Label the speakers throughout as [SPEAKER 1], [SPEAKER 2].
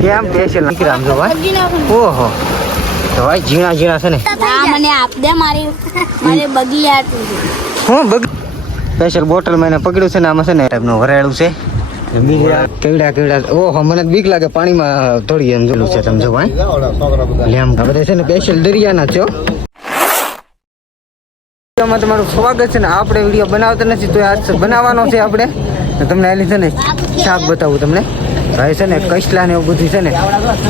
[SPEAKER 1] કેમ સ્પેશિયલ નીકળ્યા આમ જો ભાઈ.
[SPEAKER 2] બગી
[SPEAKER 1] ઓહો. તો ભાઈ ઝીણા ઝીણા છે ને.
[SPEAKER 2] હા મને આપ દે મારી મારે બગી આટલું
[SPEAKER 1] હું બગ સ્પેશિયલ બોટલ મેં એને પકડ્યું છે ને આમાં છે ને ટાઈપનું વરાયેલું છે. કેવડા કેવડા. ઓહો મને બીક લાગે પાણીમાં થોડી એમ જોલું છે ભાઈ. લેમ બધા છે ને સ્પેશિયલ દરિયાના છો. વિડીયોમાં તમારું સ્વાગત છે ને આપણે વીડિયો બનાવતા નથી તો આજ બનાવવાનો છે આપણે. તમને આલી છે ને શાક બતાવું તમને. હવે છે ને, કસલા ને એવું બધું છે ને,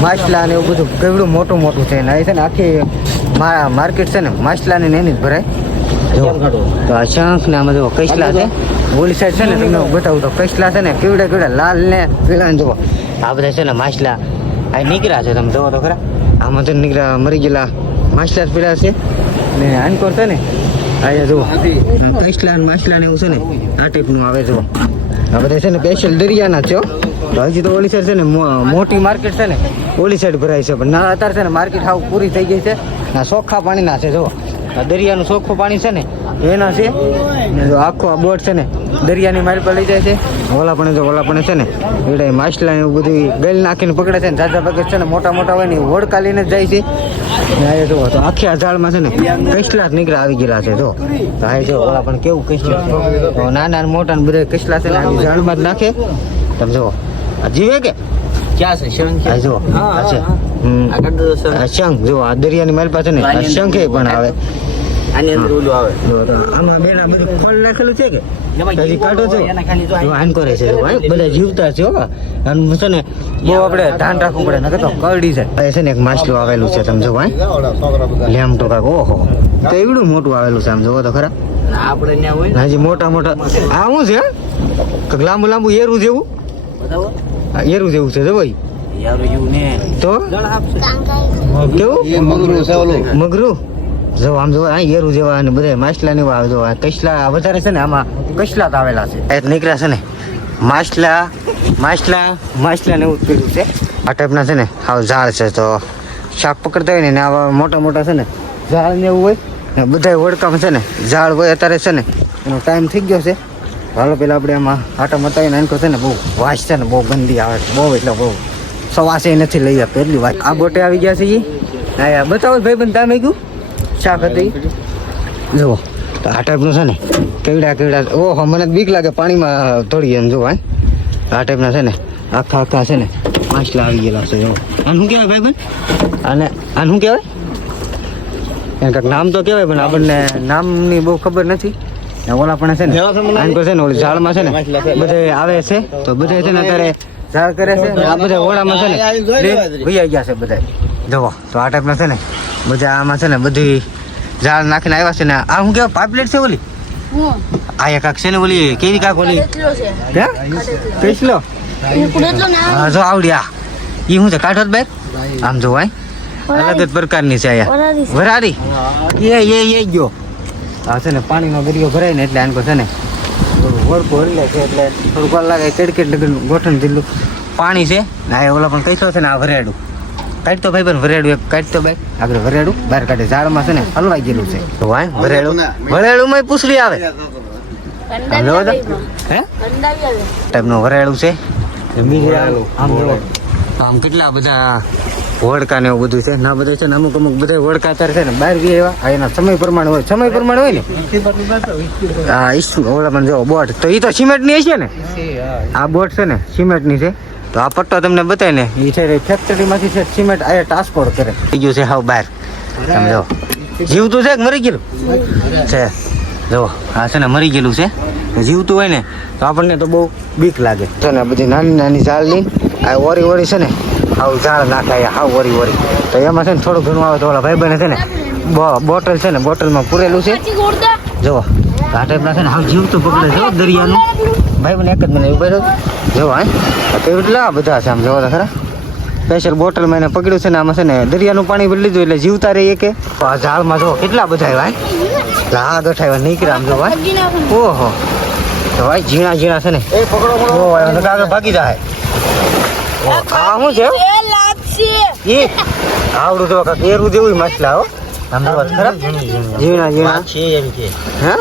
[SPEAKER 1] માછલા ને એવું બધું કેવડું મોટું મોટું છે. ને અહીં છે ને, આખી મા- માર્કેટ છે ને, માછલા ને એની જ ભરાય. તો આ શંખ ને આમાં જો કસલા છે. ઓલી સાઈડ છે ને, તમને બતાવું તો કસલા છે ને, કેવડા કેવડા લાલ ને ને જુઓ. આ બધા છે ને માછલા. આ નીકળ્યા છે, તમે જુઓ તો ખરા. આમાં તો નીકળ્યા, મરી ગયેલા માછલા પેલા છે. ને આનકોર છે ને અહીંયા જુઓ. કસલા ને માછલા ને એવું છે ને, આ ટાઈપનું આવે જુઓ. આ બધા છે ને સ્પેશિયલ દરિયાના છે હજી તો ઓલી સાઈડ છે ને મોટી માર્કેટ છે ને, ઓલી સાઈડ ભરાય છે. પણ ના, અત્યારે છે ને માર્કેટ હાવ પૂરી થઈ ગઈ છે. ના ચોખ્ખા પાણીના છે જો આ દરિયાનું ચોખ્ખું પાણી છે ને, એના છે. આખો આ બોટ છે ને, દરિયાની મારી પર લઈ જાય છે. ઓલા પણ જો ઓલા છે ને એટલે માછલા એવું બધું ગેલ નાખીને પકડે છે ને, જાજા પગે છે ને, મોટા મોટા હોય ને, એ લઈને જાય છે. આ જો તો આખી આ ઝાડમાં છે ને, કસલા જ નીકળ્યા આવી ગયેલા છે જો આ જો ઓલા પણ કેવું કસલા નાના મોટા ને બધા કસલા છે ને આવી ઝાડમાં જ નાખે. તમે જો આ જીવે કે?
[SPEAKER 3] ક્યાં છે? શંખ
[SPEAKER 1] આ જો આ છે. શંખ. જો આ દરિયાની મારી પાસે ને શંખે પણ આવે.
[SPEAKER 3] આની અંદર ઓલું આવે.
[SPEAKER 1] આમાં બેના બધું ફળ નાખેલું છે કે? હજી કાઢો છો. આન કરે છે. ભાઈ બધા જીવતા છે હો અને છે ને બહુ આપણે ધ્યાન રાખવું પડે નકર તો કરડી જાય. છે ને એક માછલું આવેલું છે તમે જો ભાઈ લેમ ટોકા ઓહો તો એવડું મોટું આવેલું છે આમ જોવો તો ખરા.
[SPEAKER 3] આપણે
[SPEAKER 1] હજી મોટા મોટા. આ શું છે? લાંબુ લાંબુ એરું જેવું?
[SPEAKER 3] બતાવો
[SPEAKER 1] એરું જેવું છે જો ભાઈ.
[SPEAKER 3] યાર એવું ને.
[SPEAKER 1] તો? કેવું?
[SPEAKER 3] મગરું છે ઓલું.
[SPEAKER 1] મગરું? જો આમ જો આ એરું જેવા અને બધા માછલા ને એવા આવે જો આ કસલા વધારે છે ને આમાં કસલા આવેલા છે. એ નીકળ્યા છે ને. માછલા માછલા માછલા ને એવું જ પીડ્યું છે. આ ટાઈપના છે ને આવું ઝાડ છે તો. શાક પકડતા હોય ને ને આવા મોટા મોટા છે ને ઝાડ ને એવું હોય. ને બધા વડકામાં છે ને ઝાડ હોય અત્યારે છે ને એનો ટાઈમ થઈ ગયો છે. હાલો, પેલા આપણે એમાં આટા મતાવીને એનકો છે ને બહુ વાસ છે ને, બહુ ગંદી આવે છે, બહુ એટલે બહુ સવાસે નથી લઈ આપે, એટલી વાત આ બોટે આવી ગયા છે એ હા બતાવો ભાઈ બંધ તમે ગયું શા હતી જુઓ, તો આ ટાઈપનું છે ને, કેવડા કેવડા, ઓહો, મને બીક લાગે, પાણીમાં થોડી એમ જુઓ આ ટાઈપના છે ને, આખા આખા છે ને માછલા આવી ગયેલા છે જો આનું શું કહેવાય ભાઈ અને આને શું કહેવાય? એને કાંઈક નામ તો કહેવાય, પણ આપણને નામની બહુ ખબર નથી. ઓલા પણ છે ને? પર છે ને ઓલી ઝાડમાં છે ને બધે આવે છે. તો બધે છે ને અત્યારે ઝાડ કરે છે. ને આ બધા ઓળામાં છે ને ભૈયા ગયા છે બધા. જુઓ તો આ ટાઈપના છે ને બધા આમાં છે ને બધી ઝાડ નાખીને આવ્યા છે ને. આ શું કહેવાય પાઇપલેટ છે ઓલી?
[SPEAKER 2] હું.
[SPEAKER 1] આ એક કાક છે ને ઓલી કેવી કાક ઓલી?
[SPEAKER 2] એટલો
[SPEAKER 1] હે? હા જો આવડી આ એ શું છે કાઢો બેગ? આમ જોવાય અલગ જ પ્રકારની છે અહીંયા. વરારી એ એ એ ગયો. આ છે ને પાણીનો દરિયો ભરાય ને એટલે આનકો છે ને થોડું વળકો હરલે છે એટલે થોડુંક વાર લાગે કેડકેટ લગન ગોઠણ જેટલું પાણી છે. ને આ ઓલા પણ કહીશો છે ને આ ભરેડું કાઢતો ભાઈ પણ ભરેડું એક કાઢતો ભાઈ. આગળ ભરેડું બહાર કાઢે. ઝાડમાં છે ને હલવાઈ ગયેલું છે. તો વાય ભરેડું ભરેડું માં પૂછડી આવે. હે? ટાઈપનું ભરેડું છે. આમ આમ કેટલા બધા વડકા ને એવું બધું છે. ના બધું છે ને અમુક અમુક બધા વડકા અત્યારે છે ને બહાર બી એવા. હા એના સમય પ્રમાણે હોય. સમય પ્રમાણે હોય ને? હા ઈસુ ઓલા પણ જો બોટ. તો એ તો સિમેન્ટની હશે ને? આ બોટ છે ને સિમેન્ટની છે. તો આ પટ્ટો તમને બતાય ને. એ છે ફેક્ટરી માંથી છે સિમેન્ટ આ ટ્રાન્સપોર્ટ કરે. થઈ ગયું છે હાવ બહાર તમે જો જીવતું છે કે મરી ગયેલું? છે. જો આ છે ને મરી ગયેલું છે. જીવતું હોય ને, તો આપણને તો બહુ બીક લાગે. છે ને બધી નાની નાની ચાલ લઈને આ ઓરી ઓરી છે ને આવું ઝાડ નાખાય હાવ વરી વરી. તો એમાં છે ને થોડું ઘણું આવે તો ઓલા ભાઈ બને છે ને બો- બોટલ છે ને બોટલમાં પૂરેલું છે. જુઓ આ ટાઈપના છે ને હાવ જીવતું પકડે છે દરિયાનું. ભાઈ મને એક જ મને ઊભો રહ્યો. જો હા. એટલા કેટલા બધા છે આમ જોવા તો ખરા. સ્પેશિયલ બોટલ મેં એને પકડ્યું છે ને આમાં છે ને દરિયાનું પાણી બદલી લીધું એટલે જીવતા રહીએ કે. આ ઝાડમાં જો કેટલા બધા આવ્યા હા. ગઠાવ્યા નીકળ્યા આમ જો ભાઈ ઓહો. તો ભાઈ ઝીણા ઝીણા છે ને.
[SPEAKER 3] એ પકડો
[SPEAKER 1] ભાઈ ભાગી જાય. આ શું છે?
[SPEAKER 2] એ
[SPEAKER 1] આવડું તો કેરું એરું જેવું માછલા હો આમ જો ખરા ઝીણા ઝીણા
[SPEAKER 3] છે એમ કે.
[SPEAKER 1] હે?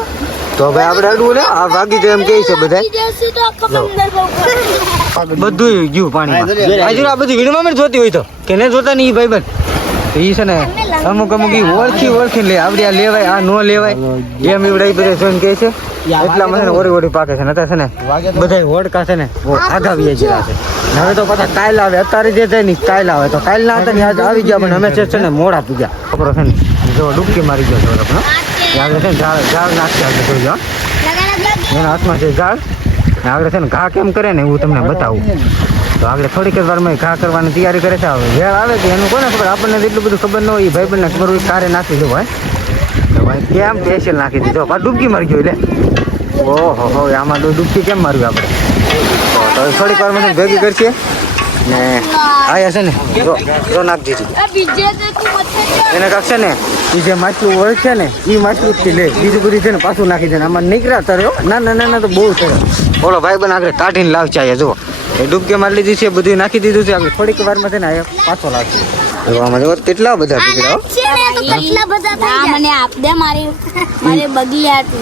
[SPEAKER 1] તો ભાઈ આપણે અડવું ને? આ ભાગી તો એમ કહે છે બધા
[SPEAKER 2] તો
[SPEAKER 1] બધું ગયું પાણીમાં. આજુ આ બધી વિડીયોમાં જોતી હોય તો. કે ને જોતા નહીં ભાઈ બન ઈ છે ને અમુક અમુક ઈ ઓળખી ઓળખી લે, આવડી આ લેવાય, આ ન લેવાય, ગેમ ઈવડા ઈ બધા જોઈને કહે છે. એટલા મને ઓરી ઓરી પાકે છે નતા છે ને બધા ઓળકા છે ને આધા વીએ જેવા છે. હવે તો પાછા કાલ આવે, અત્યારે જે થાય ને કાયલ આવે. તો કાલ ના હતા ને આજ આવી ગયા, પણ અમે છે ને મોડા પૂગ્યા. ખબર છે ને, જો ડૂબકી મારી ગયો છે આપણો આગળ છે ને ઝાડ ઝાડ નાખશે આપણે જોઈ જાઓ એના હાથમાં છે ઝાડ. આગળ છે ને ઘા કેમ કરે ને એવું તમને બતાવું. તો આગળ થોડીક વારમાં ઘા કરવાની તૈયારી કરે છે. હવે વેળ આવે છે એનું કોને ખબર? આપણને એટલું બધું ખબર ન હોય ભાઈબંધને ખબર હોય કારે નાખી દો ભાઈ. તો ભાઈ કેમ પેશિયલ નાખી દીધો? આ ડૂબકી મારી ગયો એટલે ઓહો હો આમાં તો ડૂબકી કેમ માર્યું આપણે? તો થોડીક વારમાં ભેગી કરશે ને આયા છે ને જો જો નાખી દીધી
[SPEAKER 2] બીજે તો
[SPEAKER 1] એને કાંક ને એ જે માછલું હોય છે ને એ માછલું થી લે. બીજું બધું છે ને પાછું નાખી દે આમાં નીકળ્યા તર્યો ના ના ના ના તો બહુ તર્યો બોલો ભાઈ બન આગળ કાઢીને લાવશે અહીંયા જુઓ. ડૂબકે મારી લીધી છે બધું નાખી દીધું છે. આગળ થોડીક વારમાં છે ને પાછો લાગશે આમાં જો કેટલા બધા
[SPEAKER 2] ગયા મને આપ દે મારી મારે બગલી આટું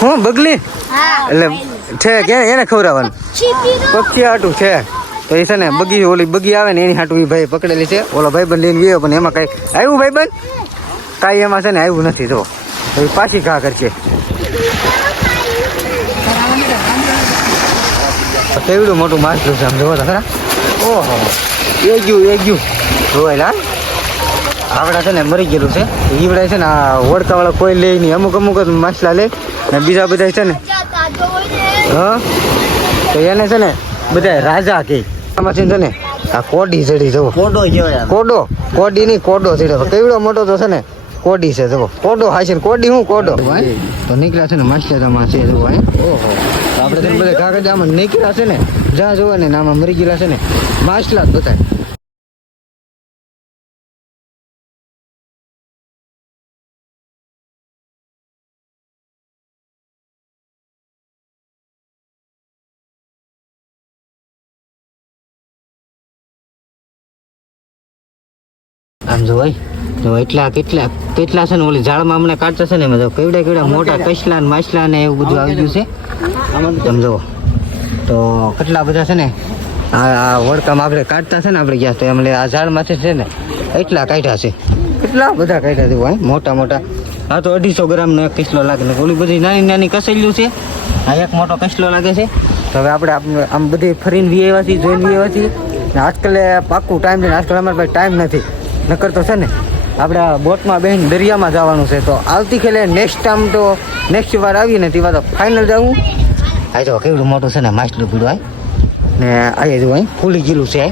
[SPEAKER 1] હું બગલી? એટલે છે કે એને ખવડાવવાનું. પક્ષી આટું છે. તો એ છે ને બગી ઓલી બગી આવે ને એની હાટું એ ભાઈ પકડેલી છે. ઓલો ભાઈ બંધ લઈને ગયો પણ એમાં કઈ આવ્યું ભાઈ બંધ કાંઈ એમાં છે ને આવ્યું નથી તો પાછી ઘા કરશે. કેવડું મોટું માછલું છે આમ જોવો તો ખરા? ઓહો એ ગયું એ ગયું જોવાયેલા આવડા છે ને મરી ગયેલું છે. ઈવડા છે ને આ ઓળખાવાળા કોઈ લે નહીં. અમુક અમુક જ માછલા લે. ને બીજા બધા છે ને હા? તો એને છે ને બધા રાજા કે આમાંથી છે ને આ કોડી ચડી જવો.
[SPEAKER 3] કોડો
[SPEAKER 1] કોડો કોડી નહીં કોડો ચડ્યો. કેવડો મોટો તો છે ને કોડી છે જો કોડો હાશે કોડી હું કોડો? તો નીકળ્યા છે ને માછલામાં છે જો ઓહો. આપણે ને બધા કાગળ આમાં નીકળ્યા છે ને. જ્યાં જોવે ને આમાં મરી ગયેલા છે ને. માછલા જ બધા આમ જો ભાઈ તો એટલા કેટલા કેટલા છે ને ઓલી ઝાડમાં હમણાં કાઢતા છે ને એમાં જો કેવડા કેવડા મોટા કસલા ને માછલા ને એવું બધું આવી ગયું છે. સમજો તો કેટલા બધા છે ને આ આ વડકામાં આપણે કાઢતા છે ને આપણે ગયા તો એમને આ ઝાડમાંથી છે ને એટલા કાઢ્યા છે. કેટલા બધા કાઢ્યા છે ભાઈ? મોટા મોટા. આ તો અઢીસો ગ્રામનો એક કિસલો લાગે ને ઓલી બધી નાની નાની કસેલ્યું છે. આ એક મોટો કસલો લાગે છે. તો હવે આપણે આમ- બધી ફરીને વી આવ્યા છીએ જોઈને વી આવ્યા છીએ આજકાલ પાક્કું ટાઈમ છે ને આજકાલ અમારે પાસે ટાઈમ નથી. નકર તો છે ને આપણે બોટમાં બેન દરિયામાં જવાનું છે તો આવતીકાલે નેક્સ્ટ ટાઈમ તો નેક્સ્ટ વાર આવીને તે તો ફાઇનલ જવું આ જો કેવડું મોટું છે ને માછલું પીડું આય ને આ જો અહીં ફૂલી ગયેલું છે.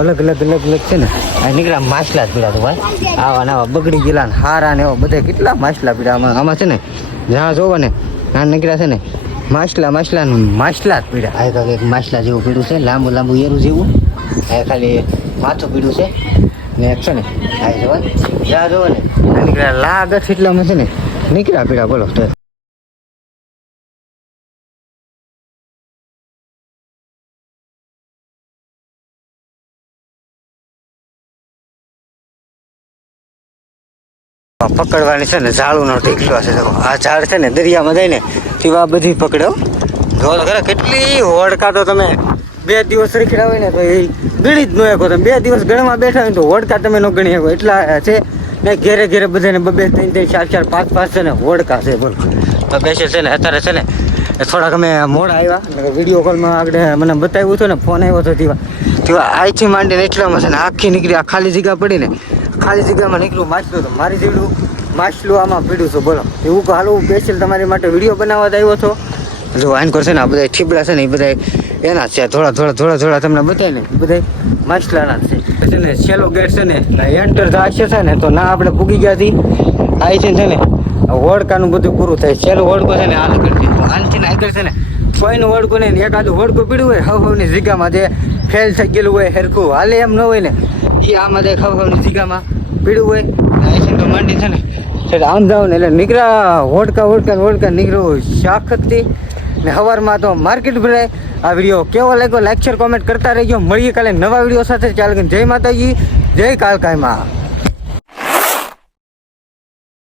[SPEAKER 1] અલગ અલગ અલગ અલગ છે ને. આ નીકળ્યા માછલા જ પીડા તો ભાઈ આવા ને આવા બગડી ગયેલા ને હારા ને એવા બધા કેટલા માછલા પીડા આમાં આમાં છે ને જ્યાં જોવો ને ત્યાં નીકળ્યા છે ને માછલા માછલા માછલા જ પીડા આ તો એક માછલા જેવું પીડું છે લાંબુ લાંબુ એરું જેવું. આ ખાલી માથું પીડું છે. ને છે ને? ને. નીકળ્યા પીડા, બોલો પકડવાની છે ને ઝાડુનો ઢીકલો છે આ ઝાડ છે ને દરિયામાં જાય ને તેવા બધી ખરા કેટલી હોડકા તો તમે. બે દિવસ રીકડા હોય ને તો એ ગણી જ ન શકો તમે બે દિવસ ગણવા બેઠા હોય તો હોડકા તમે ન ગણી શકો. એટલા છે ને ઘેરે ઘેરે બધાને બબે ત્રણ ત્રણ ચાર ચાર પાંચ પાંચ છે ને હોડકા છે બોલો. તો બેસે છે ને? અત્યારે છે ને થોડાક અમે મોડા આવ્યા. વીડિયો કોલમાં આગળ મને બતાવ્યું હતું ને ફોન આવ્યો હતો તેવા. તેવા, આઈથી માંડીને એટલામાં છે ને આખી નીકળી, આ ખાલી જગ્યા પડી ને, ખાલી જગ્યામાં નીકળ્યું માછલું તો મારી જેવડું, માછલું આમાં પીડ્યું છું, બોલો. એવું હાલો, હું સ્પેશિયલ તમારી માટે વીડિયો બનાવવા આવ્યો હતો. જો આન કરશે ને આ બધા ઠીબડા છે ને એ બધા એના છે થોડા થોડા થોડા થોડા તમને બતાવીને એ બધા માછલાના છે. છે ને છેલ્લો ગેટ છે ને એન્ટર થશે છે ને, તો ના આપણે પૂગી ગયા હતી આવી છે ને હોડકાનું બધું પૂરું થાય. છેલ્લો હોડકો છે ને આ તો આનથી ને આગળ છે ને કોઈનું હોડકું નહીં ને, એકાદું હોડકું પીડ્યું હોય હવ હવની જીગામાં જે ફેલ થઈ ગયેલું હોય, હેરખું. હાલે એમ ન હોય ને, એ આમાં દેખ હવ હવની જીગામાં પીડ્યું હોય. આવી તો માંડી છે ને આમ જાવ ને, એટલે નીકળ્યા હોડકા હોડકા ને હોડકા નીકળ્યું શાખથી ને સવારમાં તો માર્કેટ ભરાય આ વીડિયો કેવો લાગ્યો? લાઈક શેર કોમેન્ટ કરતા રહેજો. મળીએ કાલે નવા વીડિયો સાથે. ચાલે જય માતાજી. જય કાલકાયમાં.